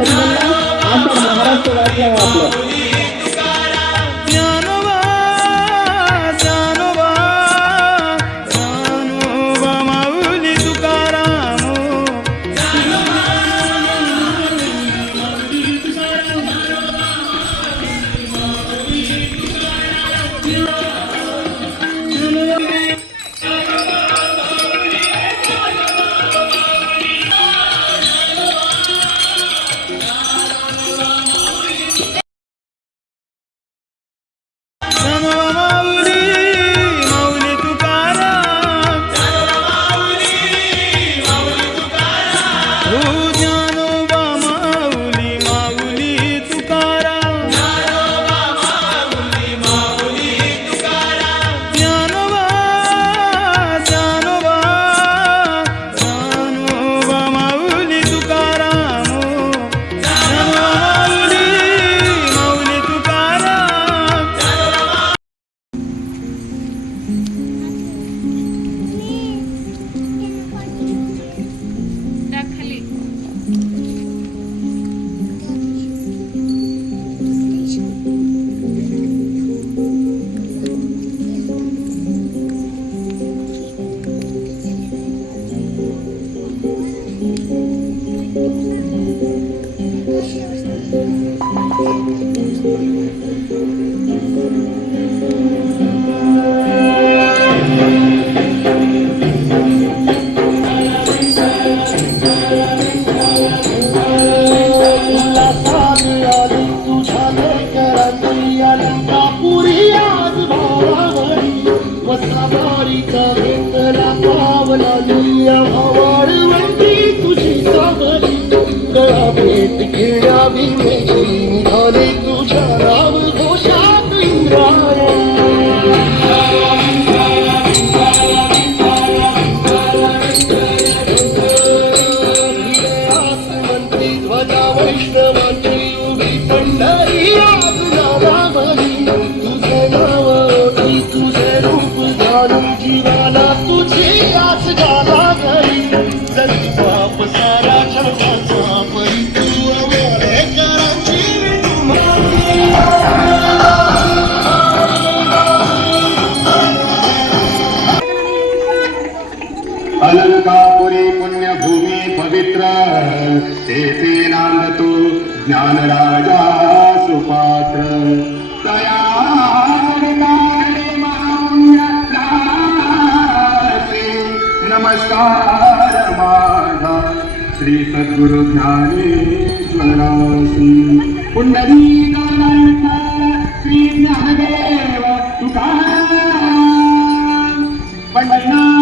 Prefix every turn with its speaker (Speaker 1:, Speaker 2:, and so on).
Speaker 1: परिणाम आषाढ महाराष्ट्र राज्य आपलं
Speaker 2: Sorry, sorry.
Speaker 3: तुझ्या राम घोषात इंद्रायण. मंत्री ध्वजा उभी पंढरी तुझे नाव तुझे रूप जाणून जीवाला तुझी आज झाला.
Speaker 4: पुण्यभूमी पवित्र। तेथे नांदतो ज्ञानराजा सुपात्र। तया नमस्कार माझा श्री सद्गुरु ज्ञानेश्वरासी पुंडरी श्री ज्ञानदेव तुकाराम। पंढरनाथ